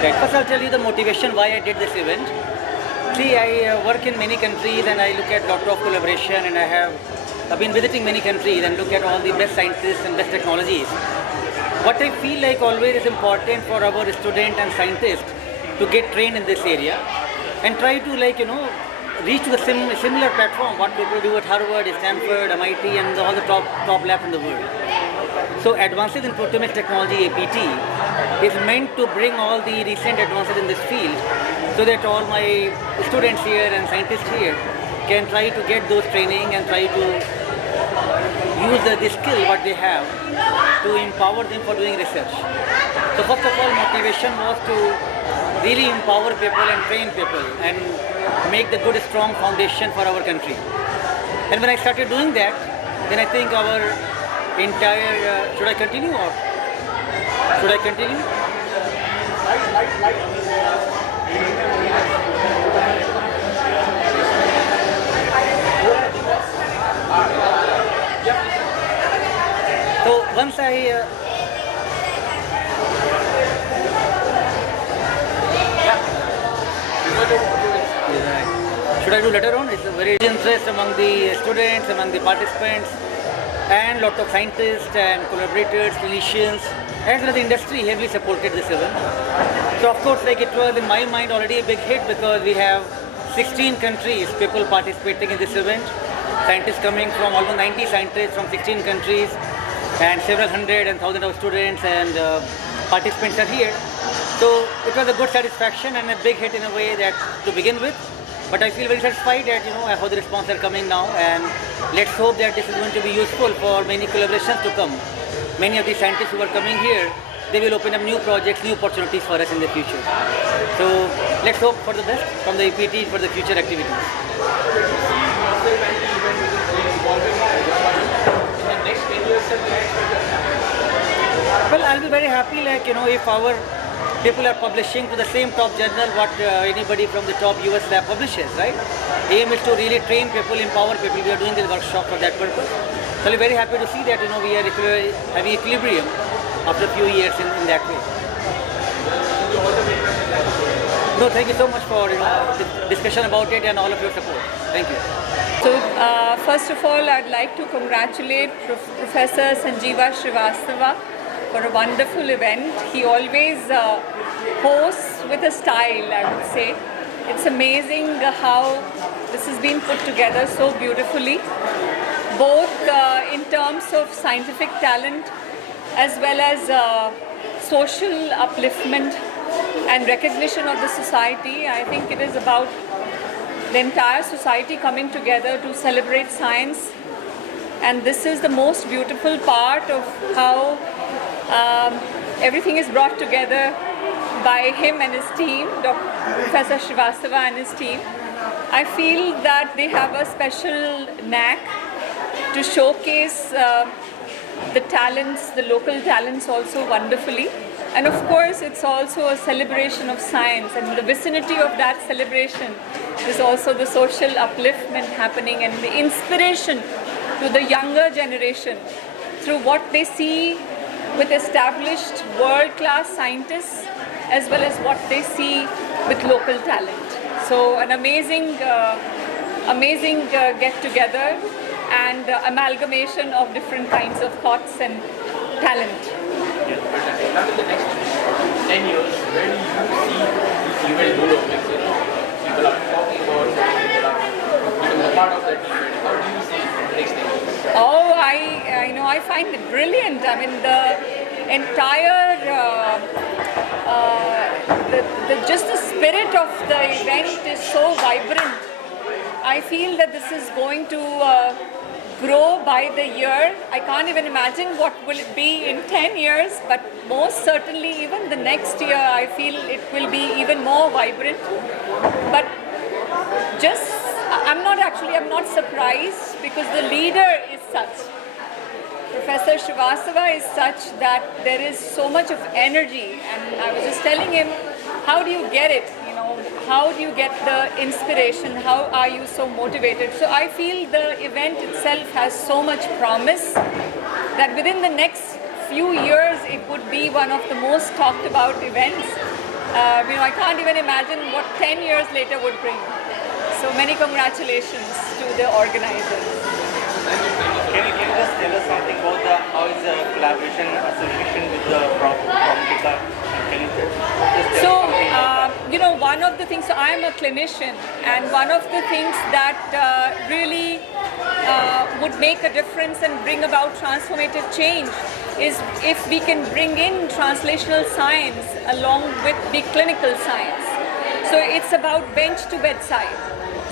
Right. First, I'll tell you the motivation why I did this event. See, I work in many countries and I look at lot of collaboration, and I've been visiting many countries and look at all the best scientists and best technologies. What I feel like always is important for our student and scientists to get trained in this area and try to reach to a similar platform what people do at Harvard, Stanford, MIT, and all the top labs in the world. So advances in proteomics technology, APT, is meant to bring all the recent advances in this field so that all my students here and scientists here can try to get those training and try to use the skill what they have to empower them for doing research. So first of all, motivation was to really empower people and train people and make the good strong foundation for our country. And when I started doing that, then I think our entire, should I continue or should I continue? So once I should I do later on? It's a very interest among the students, among the participants, and lot of scientists and collaborators, clinicians, as well as the industry heavily supported this event. So of course, it was in my mind already a big hit because we have 16 countries, people participating in this event, scientists coming from almost 90 scientists from 16 countries, and several hundred and thousands of students and participants are here. So it was a good satisfaction and a big hit in a way that to begin with. But I feel very satisfied that how the response are coming now, and let's hope that this is going to be useful for many collaborations to come. Many of the scientists who are coming here, they will open up new projects, new opportunities for us in the future. So let's hope for the best from the EPT for the future activities. Well, I'll be very happy if our people are publishing to the same top journal what anybody from the top US lab publishes, right? Aim is to really train people, empower people. We are doing this workshop for that purpose. So I'm very happy to see that we are having equilibrium after a few years in that way. No, thank you so much for the discussion about it and all of your support. Thank you. So first of all, I'd like to congratulate Professor Sanjeeva Srivastava for a wonderful event. He always hosts with a style, I would say. It's amazing how this has been put together so beautifully, both in terms of scientific talent as well as social upliftment and recognition of the society. I think it is about the entire society coming together to celebrate science, and this is the most beautiful part of how everything is brought together by him and his team, Professor Srivastava and his team. I feel that they have a special knack to showcase the talents, the local talents also wonderfully. And of course, it's also a celebration of science, and in the vicinity of that celebration is also the social upliftment happening and the inspiration to the younger generation through what they see with established world-class scientists as well as what they see with local talent. So an amazing get-together and amalgamation of different kinds of thoughts and talent. Yeah, fantastic. Now in the next 10 years, where do you see this event developing? People are talking about it, people are becoming a part of that event. How do you see the next 10 years? Oh, I find it brilliant. I mean, the entire, just the spirit of the event is so vibrant. I feel that this is going to grow by the year. I can't even imagine what will it be in 10 years, but most certainly even the next year I feel it will be even more vibrant. But I'm not surprised because the leader is such. Professor Srivastava is such that there is so much of energy, and I was just telling him, how do you get it? How do you get the inspiration? How are you so motivated? So I feel the event itself has so much promise that within the next few years it would be one of the most talked about events. I can't even imagine what 10 years later would bring. So many congratulations to the organizers. Can you just tell us something about how is the collaboration association with the from Pika? Can you just tell us something about that? One of the things, so I'm a clinician, and one of the things that really would make a difference and bring about transformative change is if we can bring in translational science along with the clinical science. So it's about bench to bedside.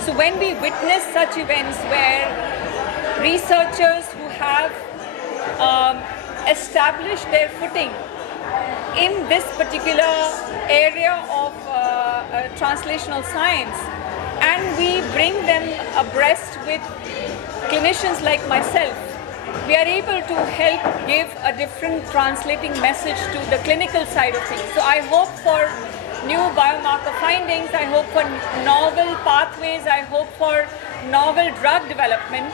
So when we witness such events where researchers who have established their footing in this particular area of translational science, and we bring them abreast with clinicians like myself, we are able to help give a different translating message to the clinical side of things. So I hope for new biomarker findings, I hope for novel pathways, I hope for novel drug development.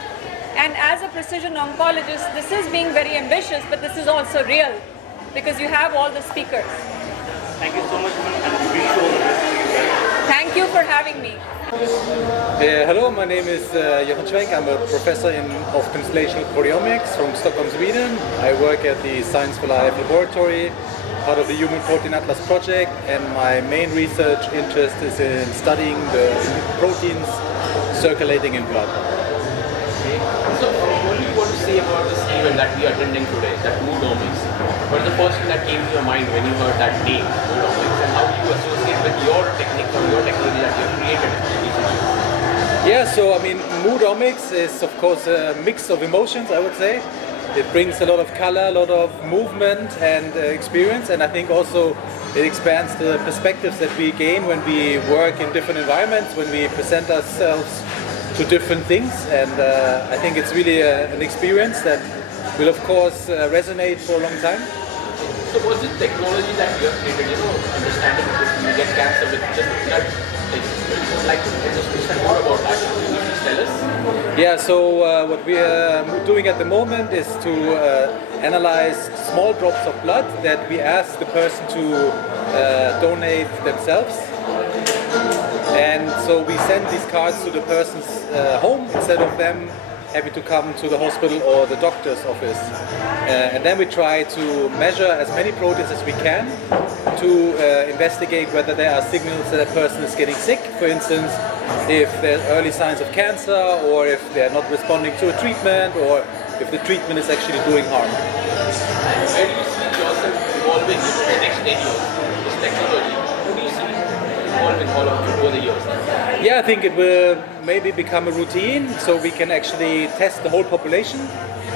And as a precision oncologist, this is being very ambitious, but this is also real because you have all the speakers. Thank you so much, and wish you all the best to you guys. Thank you for having me. Hello, my name is Johan Schwenk. I'm a professor of translational proteomics from Stockholm, Sweden. I work at the Science for Life laboratory, part of the Human Protein Atlas project, and my main research interest is in studying the proteins circulating in blood. So, what do you want to say about this event that we are attending today, that Omics? What is the first thing that came to your mind when you heard that name, Omics, and how do you associate with your technique or your technology that you have created recently? Yeah, so I mean, Omics is of course a mix of emotions, I would say. It brings a lot of color, a lot of movement and experience, and I think also it expands the perspectives that we gain when we work in different environments, when we present ourselves to different things, and I think it's really an experience that will of course resonate for a long time. So was it technology that you have created, understanding that you get cancer with just blood? I would like to understand more about that. Can you please tell us? Yeah, so what we are doing at the moment is to analyze small drops of blood that we ask the person to donate themselves. And so we send these cards to the person's home instead of them having to come to the hospital or the doctor's office. And then we try to measure as many proteins as we can to investigate whether there are signals that a person is getting sick. For instance, if there's early signs of cancer, or if they're not responding to a treatment, or if the treatment is actually doing harm. Where do you see yourself evolving in the next 10 years, this technology? Who do you see evolving over the years? Yeah, I think it will maybe become a routine, so we can actually test the whole population,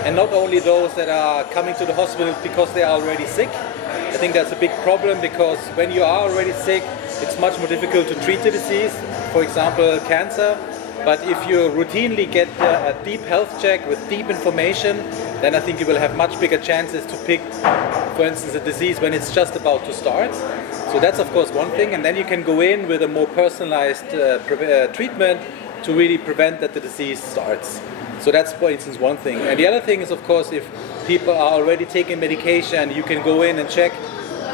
and not only those that are coming to the hospital because they are already sick. I think that's a big problem, because when you are already sick, it's much more difficult to treat the disease, for example, cancer. But if you routinely get a deep health check with deep information, then I think you will have much bigger chances to pick, for instance, a disease when it's just about to start. So that's of course one thing, and then you can go in with a more personalized treatment to really prevent that the disease starts. So that's, for instance, one thing. And the other thing is, of course, if people are already taking medication, you can go in and check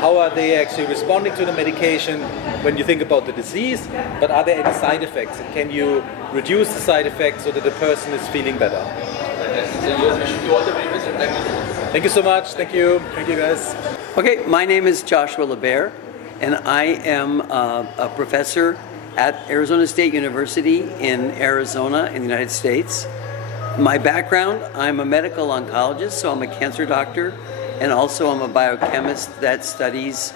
how are they actually responding to the medication when you think about the disease, but are there any side effects? And can you reduce the side effects so that the person is feeling better? Thank you so much. Thank you. Thank you, guys. Okay, my name is Joshua LeBaire, and I am a professor at Arizona State University in Arizona in the United States. My background, I'm a medical oncologist, so I'm a cancer doctor, and also I'm a biochemist that studies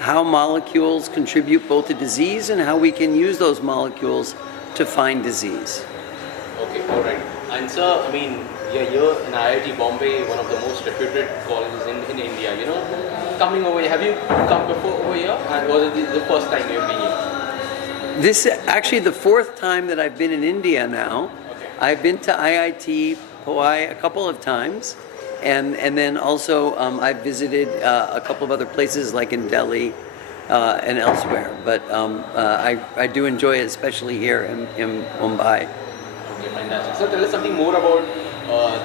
how molecules contribute both to disease and how we can use those molecules to find disease. Okay, all right. And sir, I mean, you're here in IIT Bombay, one of the most reputed colleges in India, Coming over here, have you come before over here, and was it the first time you've been here? This is actually the fourth time that I've been in India now. Okay. I've been to IIT Bombay a couple of times, and then also I've visited a couple of other places like in Delhi and elsewhere. But I do enjoy it, especially here in Mumbai. Okay, fantastic. So tell us something more about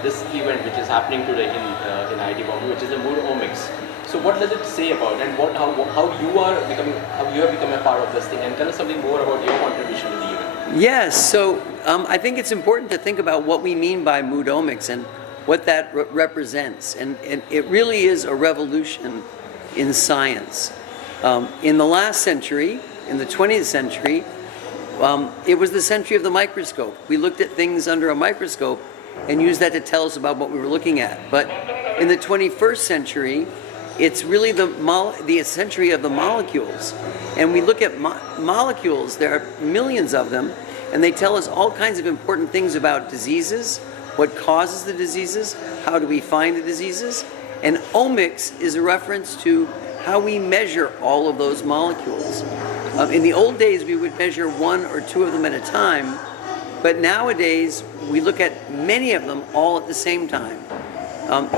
this event which is happening today in IIT Bombay, which is the Omics. So what does it say about, and how you have become a part of this thing, and tell us something more about your contribution to the event. Yes, so I think it's important to think about what we mean by mood omics and what that represents. And it really is a revolution in science. In the last century, in the 20th century, it was the century of the microscope. We looked at things under a microscope and used that to tell us about what we were looking at. But in the 21st century, it's really the century of the molecules. And we look at molecules, there are millions of them, and they tell us all kinds of important things about diseases, what causes the diseases, how do we find the diseases. And omics is a reference to how we measure all of those molecules. In the old days, we would measure one or two of them at a time, but nowadays, we look at many of them all at the same time.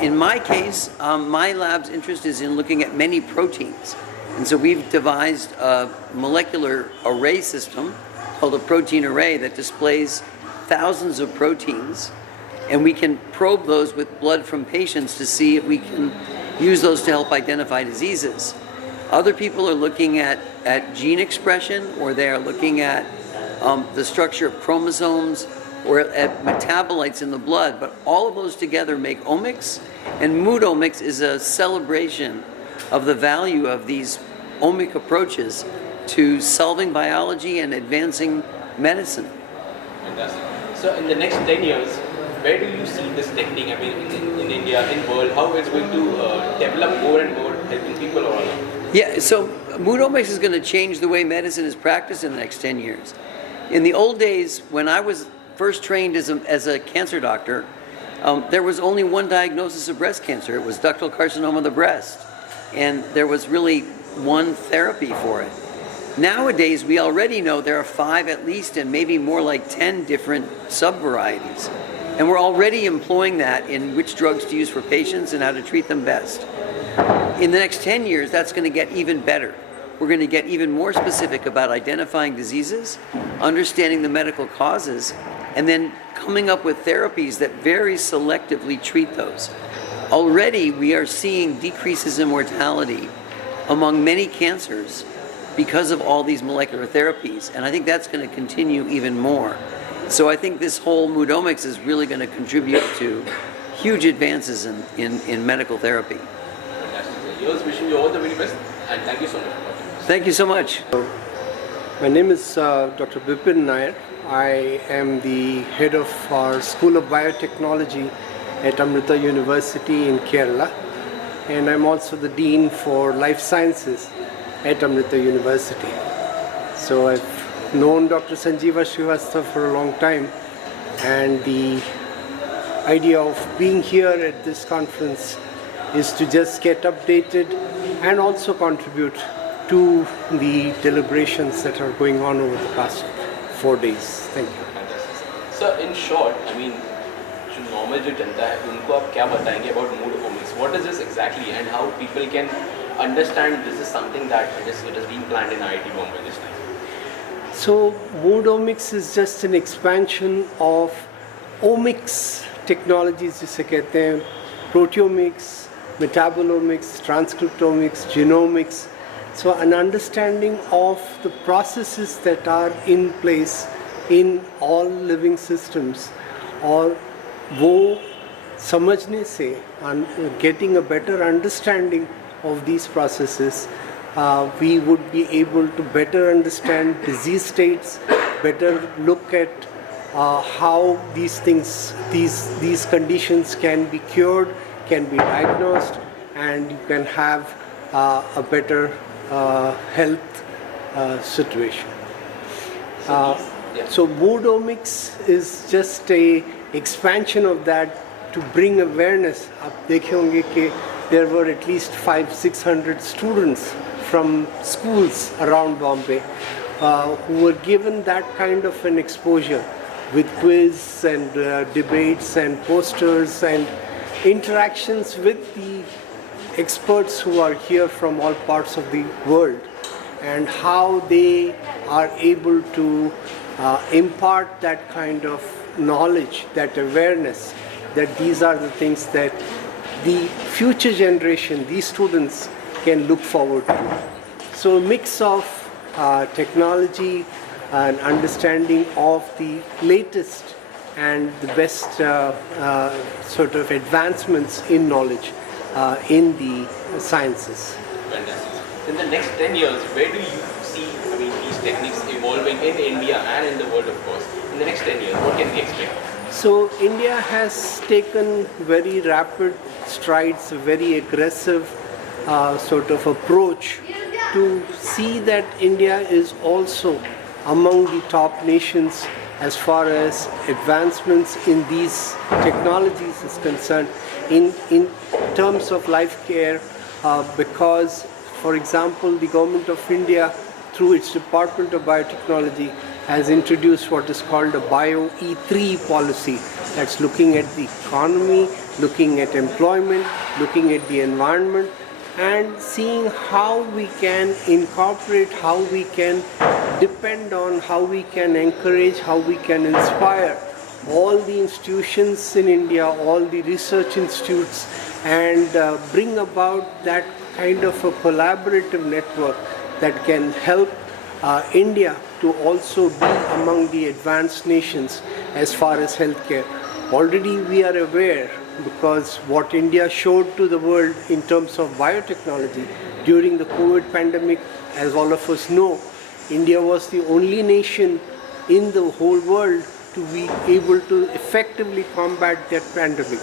In my case, my lab's interest is in looking at many proteins. And so we've devised a molecular array system called a protein array that displays thousands of proteins. And we can probe those with blood from patients to see if we can use those to help identify diseases. Other people are looking at gene expression, or they are looking at the structure of chromosomes, or at metabolites in the blood. But all of those together make omics, and mood omics is a celebration of the value of these omic approaches to solving biology and advancing medicine. Fantastic. So in the next 10 years, where do you see this technique, I mean, in India, in world, how it's going to develop more and more, helping people all around? Yeah, so mood omics is going to change the way medicine is practiced in the next 10 years. In the old days, when I was first trained as a cancer doctor, there was only one diagnosis of breast cancer. It was ductal carcinoma of the breast. And there was really one therapy for it. Nowadays, we already know there are 5 at least, and maybe more like 10 different subvarieties. And we're already employing that in which drugs to use for patients and how to treat them best. In the next 10 years, that's going to get even better. We're going to get even more specific about identifying diseases, understanding the medical causes, and then coming up with therapies that very selectively treat those. Already, we are seeing decreases in mortality among many cancers because of all these molecular therapies, and I think that's going to continue even more. So I think this whole mood omics is really going to contribute to huge advances in medical therapy. Fantastic. Yours, wishing you all the very best, and thank you so much. Thank you so much. My name is Dr. Bipin Nair. I am the head of our School of Biotechnology at Amrita University in Kerala, and I'm also the Dean for Life Sciences at Amrita University. So I've known Dr. Sanjeeva Srivastava for a long time, and the idea of being here at this conference is to just get updated and also contribute to the deliberations that are going on over the past 4 days. Thank you. Fantastic. So in short, I mean, जो normal जो जनता है उनको आप क्या बताएंगे about mood omics? What is this exactly, and how people can understand this is something that it is being planned in IIT Bombay this time? So mood omics is just an expansion of omics technologies जिसे कहते हैं proteomics, metabolomics, transcriptomics, genomics. So an understanding of the processes that are in place in all living systems, और वो समझने से getting a better understanding of these processes, we would be able to better understand disease states, better look at how these things, these conditions can be cured, can be diagnosed, and you can have a better health situation. So mood omics is just a expansion of that to bring awareness. आप देखे होंगे कि there were at least 500-600 students from schools around Bombay who were given that kind of an exposure with quiz and debates and posters and interactions with the experts who are here from all parts of the world, and how they are able to impart that kind of knowledge, that awareness, that these are the things that the future generation, these students, can look forward to. So a mix of technology and understanding of the latest and the best sort of advancements in knowledge in the sciences. Fantastic. In the next 10 years, where do you see, these techniques evolving in India and in the world, of course? In the next 10 years, what can we expect? So India has taken very rapid strides, a very aggressive sort of approach to see that India is also among the top nations as far as advancements in these technologies is concerned in terms of life care, because, for example, the government of India through its Department of Biotechnology has introduced what is called a Bio E3 policy, that's looking at the economy, looking at employment, looking at the environment, and seeing how we can incorporate, how we can depend on, how we can encourage, how we can inspire all the institutions in India, all the research institutes, and bring about that kind of a collaborative network that can help India to also be among the advanced nations as far as healthcare. Already we are aware, because what India showed to the world in terms of biotechnology during the COVID pandemic, as all of us know, India was the only nation in the whole world to be able to effectively combat that pandemic.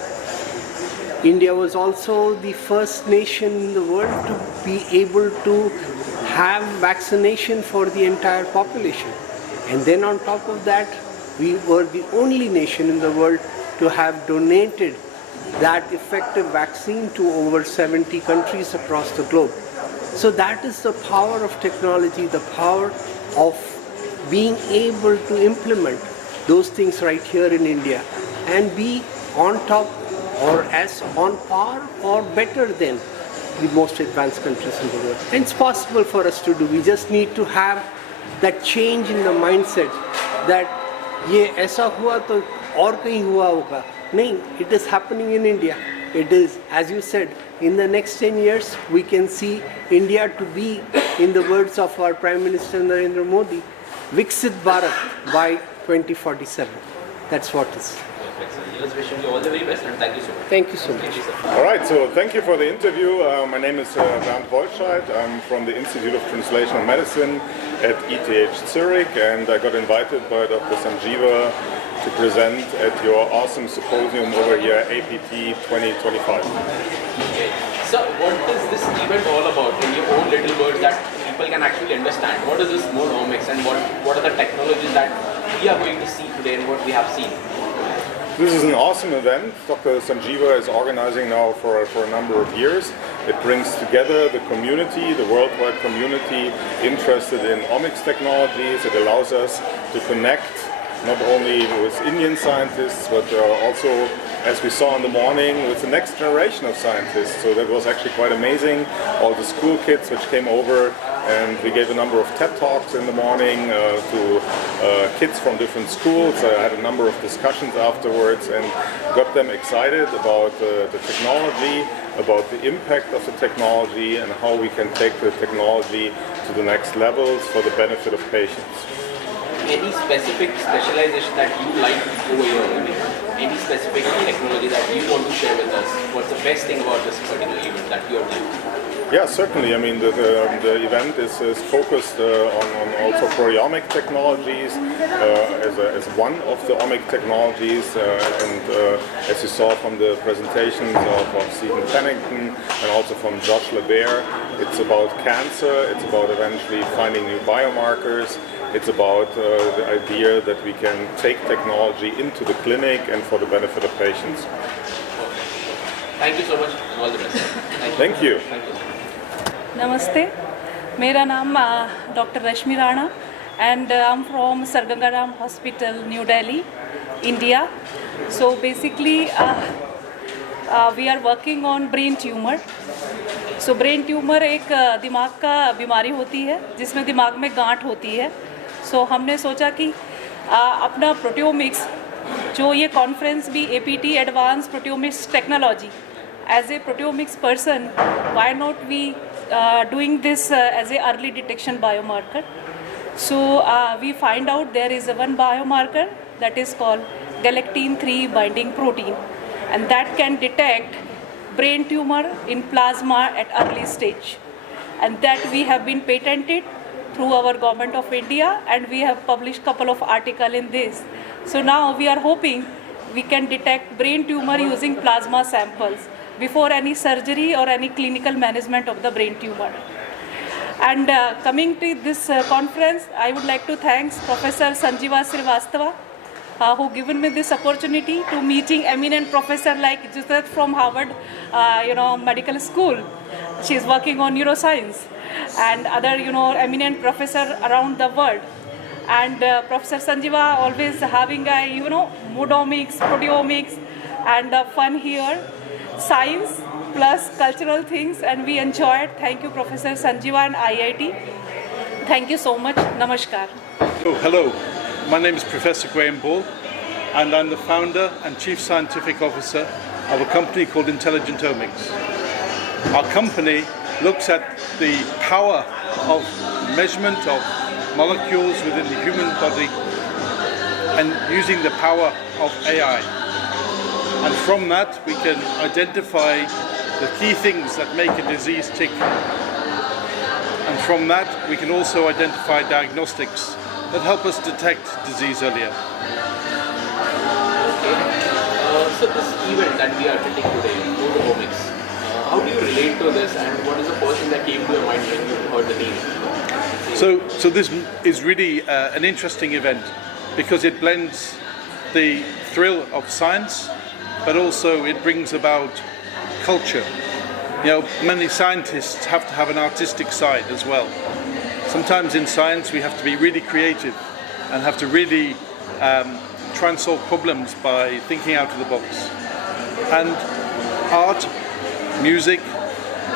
India was also the first nation in the world to be able to have vaccination for the entire population. And then on top of that, we were the only nation in the world to have donated that effective vaccine to over 70 countries across the globe. So that is the power of technology, the power of being able to implement those things right here in India and be on top or as on par or better than the most advanced countries in the world. And it's possible for us to do. We just need to have that change in the mindset that ये ऐसा हुआ तो और कहीं हुआ होगा. No, it is happening in India. It is, as you said, in the next 10 years, we can see India to be, in the words of our Prime Minister Narendra Modi, Viksit Bharat by 2047. That's what is. Just wishing you all the very best and thank you so much. Thank you so much. All right, so thank you for the interview. My name is Bernd Wolscheid. I'm from the Institute of Translational Medicine at ETH Zurich, and I got invited by Dr. Sanjeeva to present at your awesome symposium over here, APT 2025. Okay. So what is this event all about in your own little words that people can actually understand? What is this more Omics and what are the technologies that we are going to see today and what we have seen? This is an awesome event. Dr. Sanjeeva is organizing now for a number of years. It brings together the community, the worldwide community interested in omics technologies. It allows us to connect not only with Indian scientists, but also, as we saw in the morning, with the next generation of scientists. So that was actually quite amazing. All the school kids which came over, and we gave a number of TED Talks in the morning to kids from different schools. I had a number of discussions afterwards and got them excited about the technology, about the impact of the technology, and how we can take the technology to the next levels for the benefit of patients. Any specific specialization that you like over here? Any specific technology that you want to share with us? What's the best thing about this particular event that you are doing? Yeah, certainly. I mean, the event is focused on also proteomic technologies as one of the omic technologies. And as you saw from the presentations of Stephen Pennington and also from Josh LeBaire, it's about cancer, it's about eventually finding new biomarkers. It's about the idea that we can take technology into the clinic and for the benefit of patients. Thank you so much. All the best. Thank you. Thank you. Namaste. मेरा नाम Dr. Rashmi Rana and I'm from Sargangaram Hospital, New Delhi, India. So basically we are working on brain tumor. So brain tumor एक दिमाग का बीमारी होती है जिसमें दिमाग में गांठ होती है. So हमने सोचा कि अपना प्रोटियोमिक्स जो ये कॉन्फ्रेंस भी APT advance proteomics technology as a proteomics person, why not we doing this as a early detection biomarker? So we find out there is one biomarker that is called galectin-3 binding protein, and that can detect brain tumor in plasma at early stage. And that we have been patented through our government of India, and we have published couple of articles in this. So now we are hoping we can detect brain tumor using plasma samples before any surgery or any clinical management of the brain tumor. And coming to this conference, I would like to thank Professor Sanjeeva Srivastava, who given me this opportunity to meeting eminent professor like Judith from Harvard, Medical School. She is working on neuroscience, and other, eminent professor around the world. And Professor Sanjeeva always having a, Moodomics, proteomics, and fun here, science plus cultural things, and we enjoyed. Thank you, Professor Sanjeeva and IIT. Thank you so much. Namaskar. Oh, hello. My name is Professor Graham Ball, and I'm the founder and Chief Scientific Officer of a company called Intelligent Omics. Our company looks at the power of measurement of molecules within the human body and using the power of AI. And from that we can identify the key things that make a disease tick. And from that we can also identify diagnostics that help us detect disease earlier. Okay. So this event that we are attending today, Omics, how do you relate to this, and what is the first thing that came to your mind when you heard the name? So this is really an interesting event because it blends the thrill of science, but also it brings about culture. Many scientists have to have an artistic side as well. Sometimes in science we have to be really creative and have to really try and solve problems by thinking out of the box. And art, music,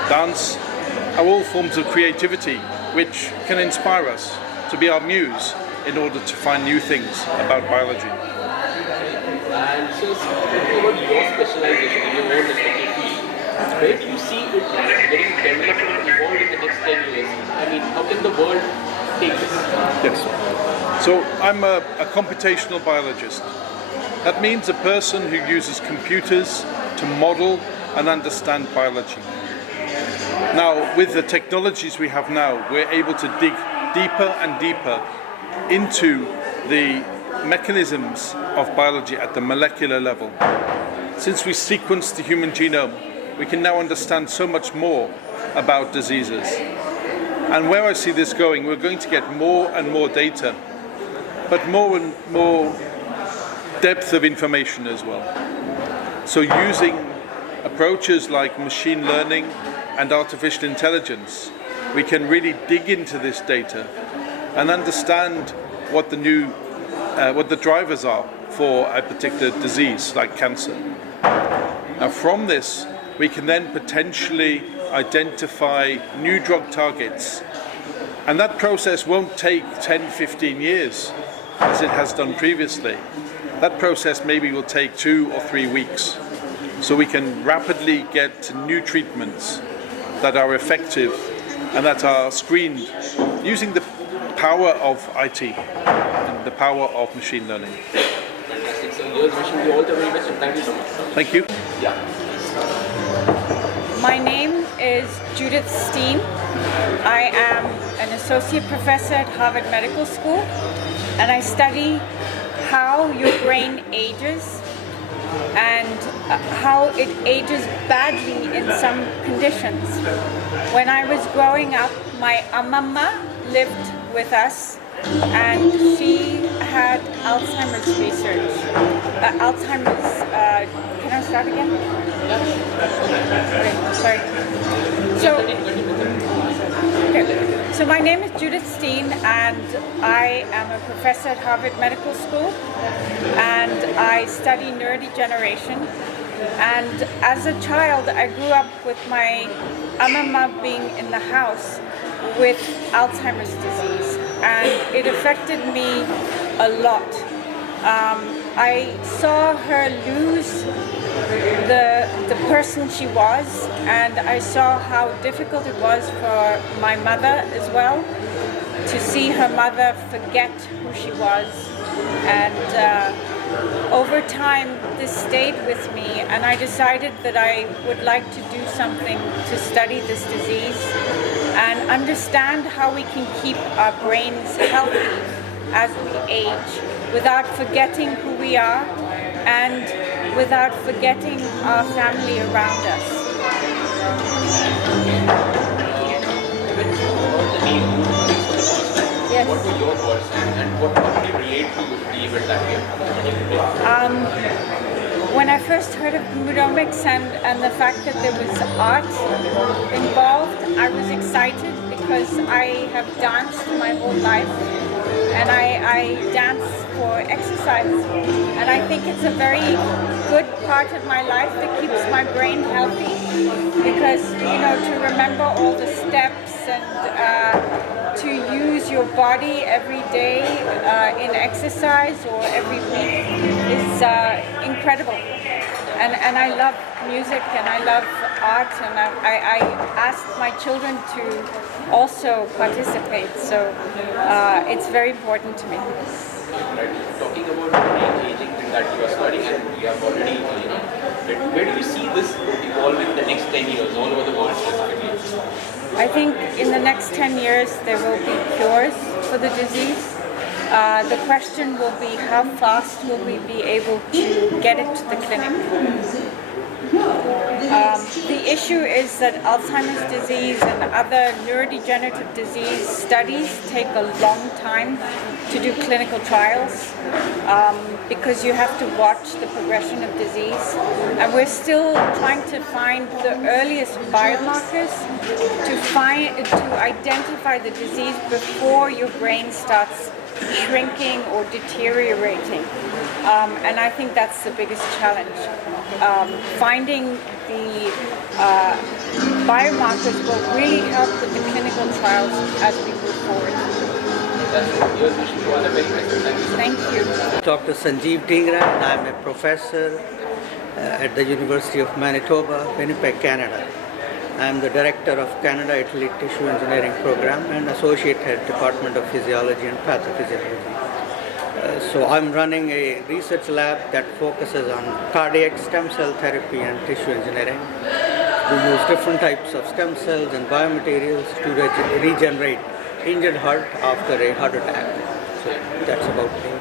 dance are all forms of creativity which can inspire us to be our muse in order to find new things about biology. And so speaking about your specialization in your own respective field, where do you see it getting developed and evolved in the next 10 years? I mean, how can the world take this? Yes. So I'm a computational biologist. That means a person who uses computers to model and understand biology. Now, with the technologies we have now, we're able to dig deeper and deeper into the mechanisms of biology at the molecular level. Since we sequenced the human genome, we can now understand so much more about diseases. And where I see this going, we're going to get more and more data, but more and more depth of information as well. So using approaches like machine learning and artificial intelligence, we can really dig into this data and understand what the drivers are for a particular disease like cancer. Now from this, we can then potentially identify new drug targets. And that process won't take 10, 15 years as it has done previously. That process maybe will take 2 or 3 weeks. So we can rapidly get to new treatments that are effective and that are screened using the power of IT and the power of machine learning. Fantastic. So here's wishing you all the very best, and thank you so much. Thank you. Yeah. My name is Judith Steen. I am an associate professor at Harvard Medical School, and I study how your brain ages and how it ages badly in some conditions. When I was growing up, my amamma lived with us, and she had Alzheimer's research. Can I start again? Okay, sorry. So my name is Judith Steen, and I am a professor at Harvard Medical School, and I study neurodegeneration. And as a child, I grew up with my amamma being in the house with Alzheimer's disease, and it affected me a lot. I saw her lose the person she was, and I saw how difficult it was for my mother as well, to see her mother forget who she was. And over time this stayed with me, and I decided that I would like to do something to study this disease and understand how we can keep our brains healthy as we age without forgetting who we are and without forgetting our family around us. When you heard the name Omics for the first time, Yes. what were your thoughts and what did you relate to the event that we have? When I first heard of Omics and the fact that there was art involved, I was excited because I have danced my whole life, and I dance for exercise, and I think it's a very good part of my life that keeps my brain healthy, because to remember all the steps and to use your body every day in exercise or every week is incredible. And I love music and I love art, and I asked my children to also participate, so it's very important to me. Right. Talking about the aging thing that you are studying and you have already, where do you see this evolving in the next 10 years all over the world specifically? I think in the next 10 years there will be cures for the disease. The question will be how fast will we be able to get it to the clinic. The issue is that Alzheimer's disease and other neurodegenerative disease studies take a long time to do clinical trials because you have to watch the progression of disease, and we're still trying to find the earliest biomarkers to identify the disease before your brain starts shrinking or deteriorating, and I think that's the biggest challenge. Finding the biomarkers will really help with the clinical trials as we move forward. Here's wishing you all the very best. Thank you so much. Thank you. Dr. Sanjeeva Srivastava, and I'm a professor at the University of Manitoba, Winnipeg, Canada. I'm the director of Canada-Italy Tissue Engineering Program and associate head Department of Physiology and Pathophysiology. So I'm running a research lab that focuses on cardiac stem cell therapy and tissue engineering. We use different types of stem cells and biomaterials to regenerate injured heart after a heart attack. So that's about it.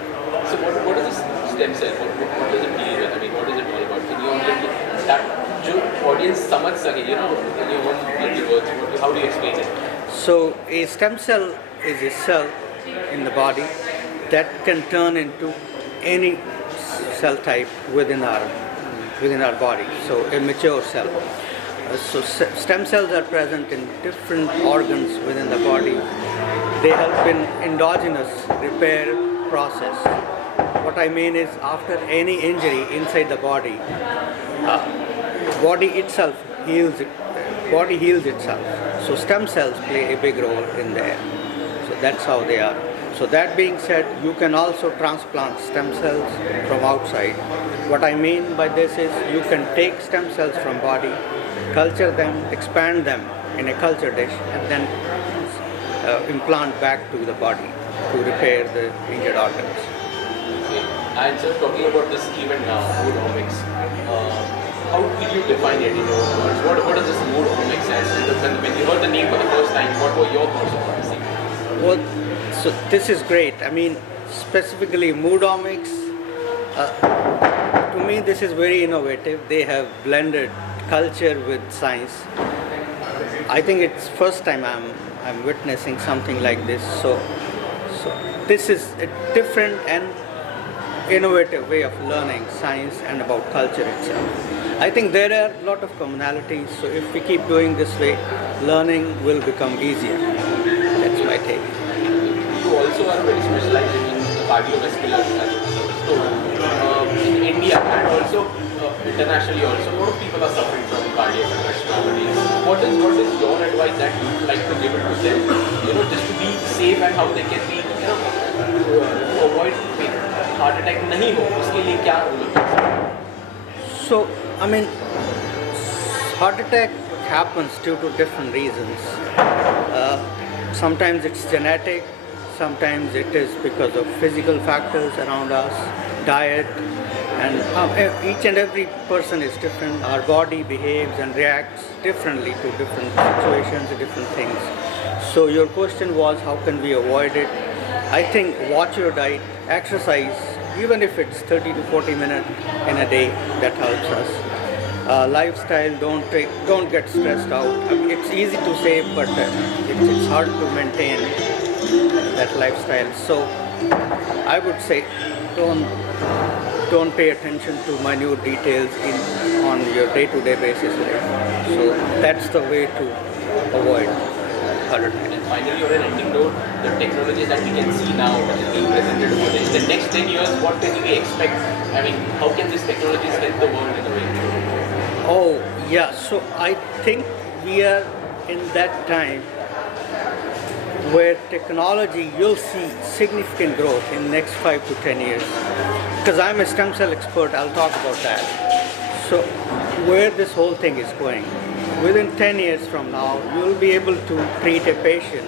So what is this stem cell? What does it deal with? I mean, what is it all about? Can you that audience समझ सके, in your own words, how do you explain it? So a stem cell is a cell in the body that can turn into any cell type within our body. So a mature cell. So stem cells are present in different organs within the body. They help in endogenous repair process. What I mean is, after any injury inside the body, body heals itself. So stem cells play a big role in there. So that's how they are. So that being said, you can also transplant stem cells from outside. What I mean by this is, you can take stem cells from body, culture them, expand them in a culture dish, and then implant back to the body to repair the injured organs. Okay. And so talking about this event now, mood omics, how will you define it in your own words? What is this mood omics? And when you heard the name for the first time, what were your thoughts about this thing? Well, so this is great. I mean, specifically mood omics, to me this is very innovative. They have blended culture with science. I think it's first time I'm witnessing something like this. So this is a different and innovative way of learning science and about culture itself. I think there are a lot of commonalities. So if we keep doing this way, learning will become easier. That's my take. You also are very specialized in cardiovascular disease. So in India and also internationally also, a lot of people are suffering from cardiac arrest nowadays. What is your advice that you would like to give it to them? Just to be safe and how they can be, to avoid heart attack नहीं हो, उसके लिए क्या? So I mean, heart attack happens due to different reasons. Sometimes it's genetic, sometimes it is because of physical factors around us, diet, and each and every person is different. Our body behaves and reacts differently to different situations, different things. So your question was, how can we avoid it? I think watch your diet, exercise, even if it's 30 to 40 minutes in a day, that helps us. Lifestyle, don't get stressed out. I mean, it's easy to say, but it's hard to maintain that lifestyle. So I would say don't pay attention to minute details on your day-to-day basis. Right? So that's the way to avoid heart attack. And finally, on an ending note, the technologies that we can see now that is being presented over there, in the next 10 years, what can we expect? I mean, how can these technologies help the world in a way? Oh, yeah. So I think we are in that time where technology, you'll see significant growth in the next 5 to 10 years. Because I'm a stem cell expert, I'll talk about that. So where this whole thing is going, within 10 years from now, you'll be able to treat a patient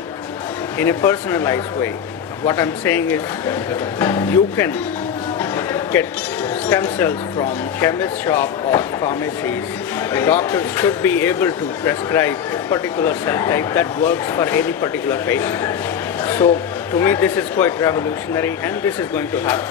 in a personalized way. What I'm saying is you can get stem cells from chemist shop or pharmacies. The doctors should be able to prescribe a particular cell type that works for any particular patient. So to me this is quite revolutionary and this is going to happen.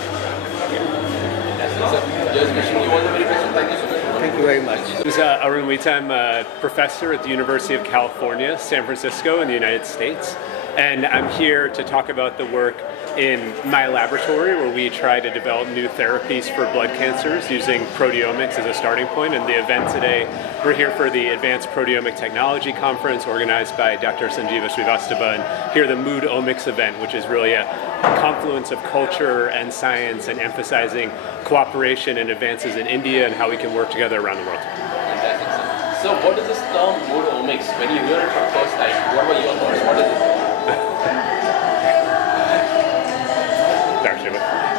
Just wishing you all the very best. Thank you so much. Thank you very much. This is Arun Wita. I'm a professor at the University of California, San Francisco in the United States. And I'm here to talk about the work in my laboratory where we try to develop new therapies for blood cancers using proteomics as a starting point. And the event today, we're here for the Advanced Proteomic Technology Conference organized by Dr. Sanjeeva Srivastava, and here the Mood Omics event, which is really a confluence of culture and science and emphasizing cooperation and advances in India and how we can work together around the world. Fantastic. So what is this term Mood Omics? When you hear it for the first time, what were your thoughts? What is it?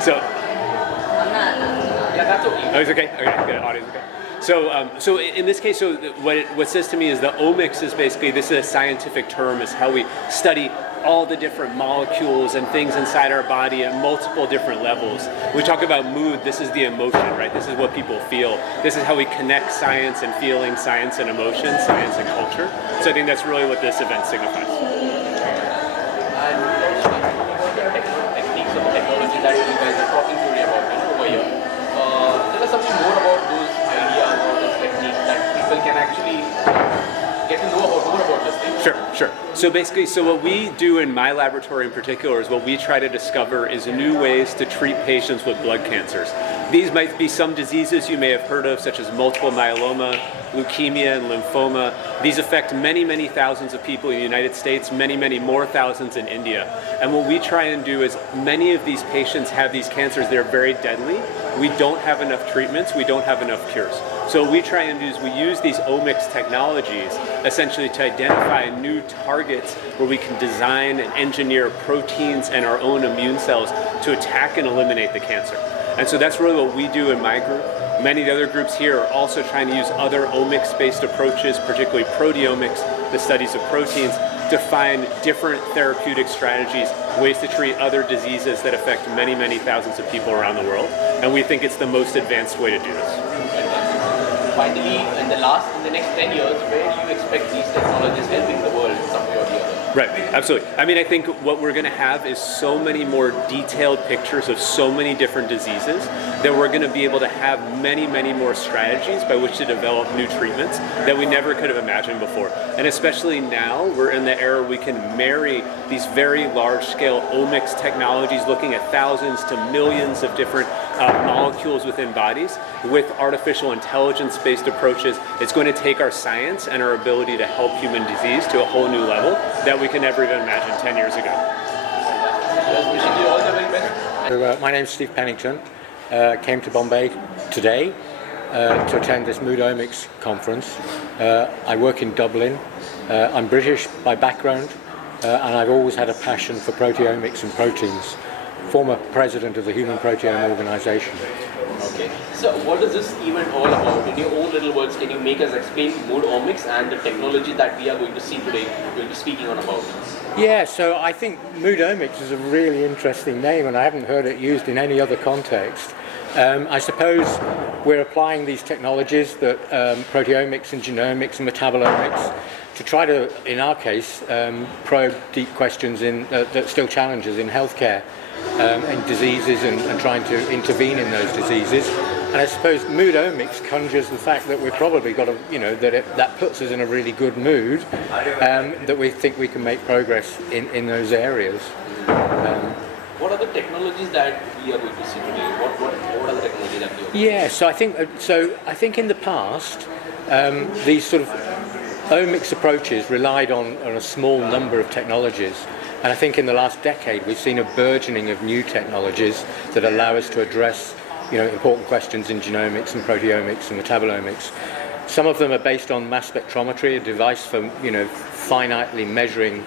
So, yeah, that's okay. Oh, it's okay. Okay, good. Audio's okay. So in this case, what says to me is the omics is basically, this is a scientific term, is how we study all the different molecules and things inside our body at multiple different levels. We talk about mood, this is the emotion, right? This is what people feel. This is how we connect science and feeling, science and emotion, science and culture. So I think that's really what this event signifies. That you guys are talking today about over here. Tell us something more about those ideas or those techniques that people can actually get to know more about this thing. Sure. So basically, what we do in my laboratory in particular is what we try to discover is new ways to treat patients with blood cancers. These might be some diseases you may have heard of, such as multiple myeloma, leukemia, and lymphoma. These affect many, many thousands of people in the United States, many, many more thousands in India. And what we try and do is many of these patients have these cancers that are very deadly. We don't have enough treatments, we don't have enough cures. So what we try and do is we use these omics technologies essentially to identify new targets where we can design and engineer proteins and our own immune cells to attack and eliminate the cancer. And so that's really what we do in my group. Many of the other groups here are also trying to use other omics-based approaches, particularly proteomics, the studies of proteins, to find different therapeutic strategies, ways to treat other diseases that affect many, many thousands of people around the world. And we think it's the most advanced way to do this. Finally, in the next 10 years, where do you expect these technologies helping the world in some way or the other? Right, absolutely. I mean, I think what we're going to have is so many more detailed pictures of so many different diseases that we're going to be able to have many, many more strategies by which to develop new treatments that we never could have imagined before. And especially now, we're in the era we can marry these very large-scale omics technologies, looking at thousands to millions of different molecules within bodies with artificial intelligence-based approaches. It's going to take our science and our ability to help human disease to a whole new level that we could never even imagine 10 years ago. Wishing you all the very best. My name's Steve Pennington. Came to Bombay today to attend this Mood Omics conference. I work in Dublin. I'm British by background, and I've always had a passion for proteomics and proteins. Former president of the Human Proteome Organization. Okay. So what is this event all about? In your own little words, can you make us explain mood omics and the technology that we are going to see today? We'll be speaking on about. Yeah, so I think Moodomics is a really interesting name, and I haven't heard it used in any other context. I suppose we're applying these technologies, that proteomics and genomics and metabolomics, to try to, in our case, probe deep questions that still challenges in healthcare and diseases, and trying to intervene in those diseases. And I suppose Moodomics conjures the fact that we've probably got that puts us in a really good mood, that we think we can make progress in those areas. What are the technologies that we are going to see today? What are the technologies that we are going to see? Yeah, so I think in the past, these sort of omics approaches relied on a small number of technologies. And I think in the last decade we've seen a burgeoning of new technologies that allow us to address important questions in genomics and proteomics and metabolomics. Some of them are based on mass spectrometry, a device for finitely measuring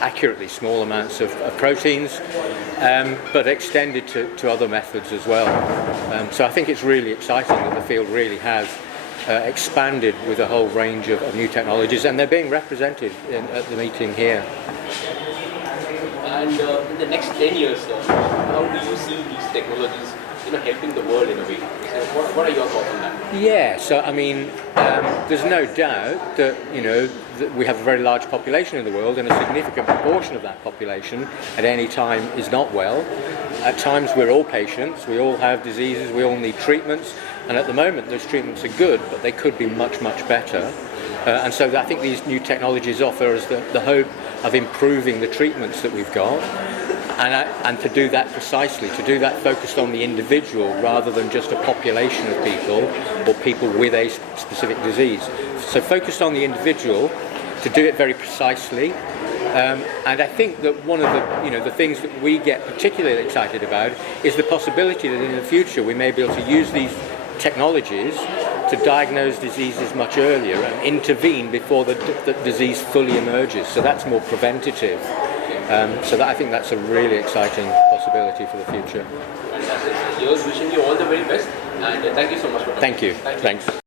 accurately small amounts of proteins, but extended to other methods as well. So I think it's really exciting that the field really has expanded with a whole range of new technologies, and they're being represented at the meeting here. And in the next 10 years, how do you see these technologies helping the world in a way? So what are your thoughts on that? Yeah, so I mean, there's no doubt that that we have a very large population in the world, and a significant proportion of that population at any time is not well. At times we're all patients, we all have diseases, we all need treatments, and at the moment those treatments are good, but they could be much, much better. And so I think these new technologies offer us the hope of improving the treatments that we've got, and to do that precisely, to do that focused on the individual rather than just a population of people or people with a specific disease. So focused on the individual, to do it very precisely. And I think that one of the things that we get particularly excited about is the possibility that in the future we may be able to use these technologies to diagnose diseases much earlier and intervene before the disease fully emerges. So that's more preventative. So I think that's a really exciting possibility for the future. Fantastic. Yours, wishing you all the very best, and thank you so much for coming. Thank you. Thanks.